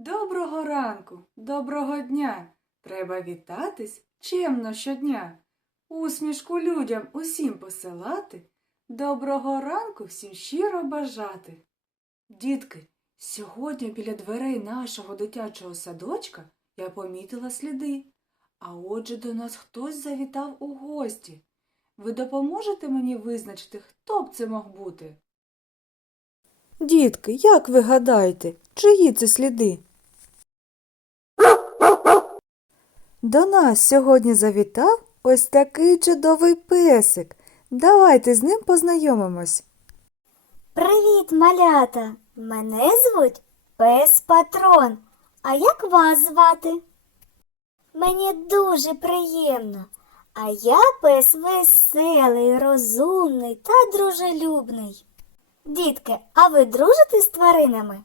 Доброго ранку, доброго дня. Треба вітатись чемно щодня. Усмішку людям усім посилати, доброго ранку всім щиро бажати. Дітки, сьогодні біля дверей нашого дитячого садочка я помітила сліди. А отже до нас хтось завітав у гості. Ви допоможете мені визначити, хто б це мог бути? Дітки, як ви гадаєте, чиї це сліди? До нас сьогодні завітав ось такий чудовий песик. Давайте з ним познайомимось. Привіт, малята! Мене звуть Пес Патрон. А як вас звати? Мені дуже приємно. А я пес веселий, розумний та дружелюбний. Дітки, а ви дружите з тваринами?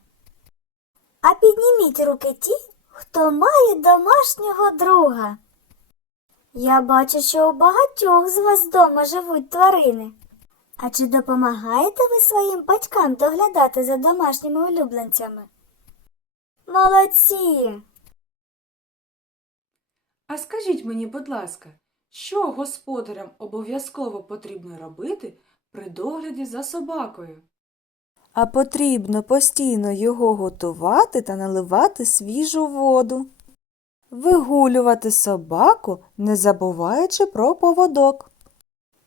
А підніміть руки ті, хто має домашнього друга. Я бачу, що у багатьох з вас вдома живуть тварини. А чи допомагаєте ви своїм батькам доглядати за домашніми улюбленцями? Молодці! А скажіть мені, будь ласка, що господарям обов'язково потрібно робити при догляді за собакою? А потрібно постійно його готувати та наливати свіжу воду. Вигулювати собаку, не забуваючи про поводок.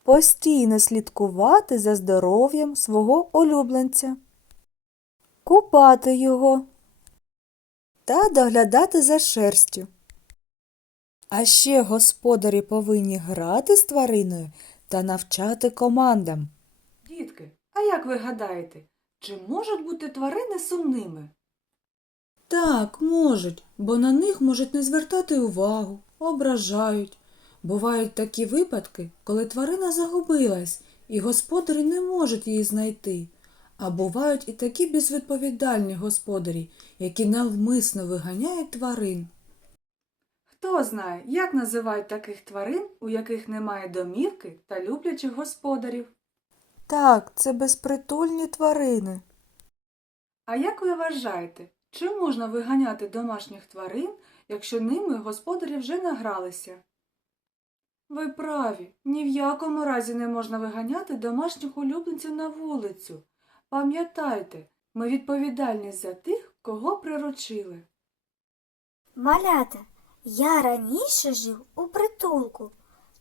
Постійно слідкувати за здоров'ям свого улюбленця. Купати його та доглядати за шерстю. А ще господарі повинні грати з твариною та навчати командам. Дітки, а як ви гадаєте, чи можуть бути тварини сумними? Так, можуть, бо на них можуть не звертати увагу, ображають. Бувають такі випадки, коли тварина загубилась, і господарі не можуть її знайти. А бувають і такі безвідповідальні господарі, які навмисно виганяють тварин. Хто знає, як називають таких тварин, у яких немає домівки та люблячих господарів? Так, це безпритульні тварини. А як ви вважаєте, чи можна виганяти домашніх тварин, якщо ними господарі вже награлися? Ви праві, ні в якому разі не можна виганяти домашніх улюбленців на вулицю. Пам'ятайте, ми відповідальні за тих, кого приручили. Малята, я раніше жив у притулку.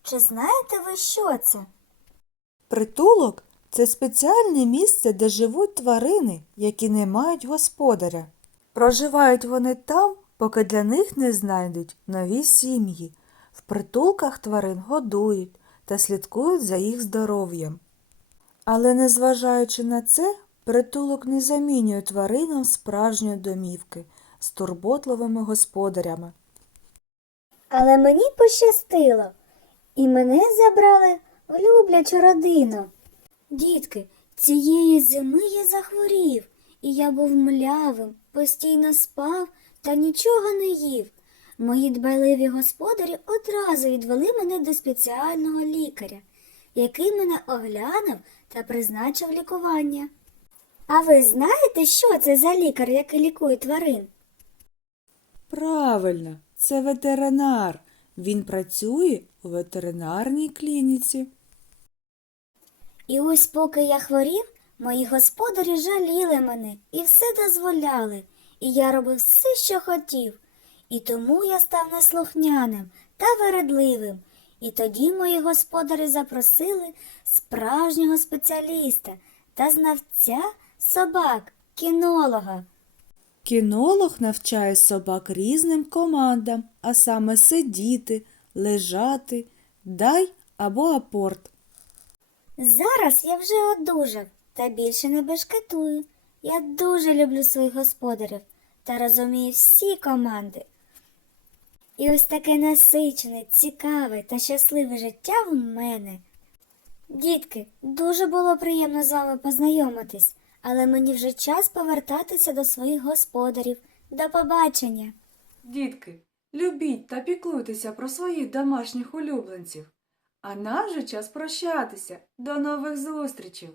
Чи знаєте ви, що це? Притулок це спеціальне місце, де живуть тварини, які не мають господаря. Проживають вони там, поки для них не знайдуть нові сім'ї. В притулках тварин годують та слідкують за їх здоров'ям. Але незважаючи на це, притулок не замінює тваринам справжньої домівки з турботливими господарями. Але мені пощастило, і мене забрали в люблячу родину. Дітки, цієї зими я захворів, і я був млявим, постійно спав та нічого не їв. Мої дбайливі господарі одразу відвели мене до спеціального лікаря, який мене оглянув та призначив лікування. А ви знаєте, що це за лікар, який лікує тварин? Правильно, це ветеринар. Він працює у ветеринарній клініці. І ось поки я хворів, мої господарі жаліли мене і все дозволяли, і я робив все, що хотів. І тому я став неслухняним та вередливим. І тоді мої господарі запросили справжнього спеціаліста та знавця собак, кінолога. Кінолог навчає собак різним командам, а саме сидіти, лежати, дай або апорт. Зараз я вже одужав та більше не бешкетую. Я дуже люблю своїх господарів та розумію всі команди. І ось таке насичене, цікаве та щасливе життя в мене. Дітки, дуже було приємно з вами познайомитись, але мені вже час повертатися до своїх господарів. До побачення! Дітки, любіть та піклуйтеся про своїх домашніх улюбленців. А нам же час прощатися. До нових зустрічей!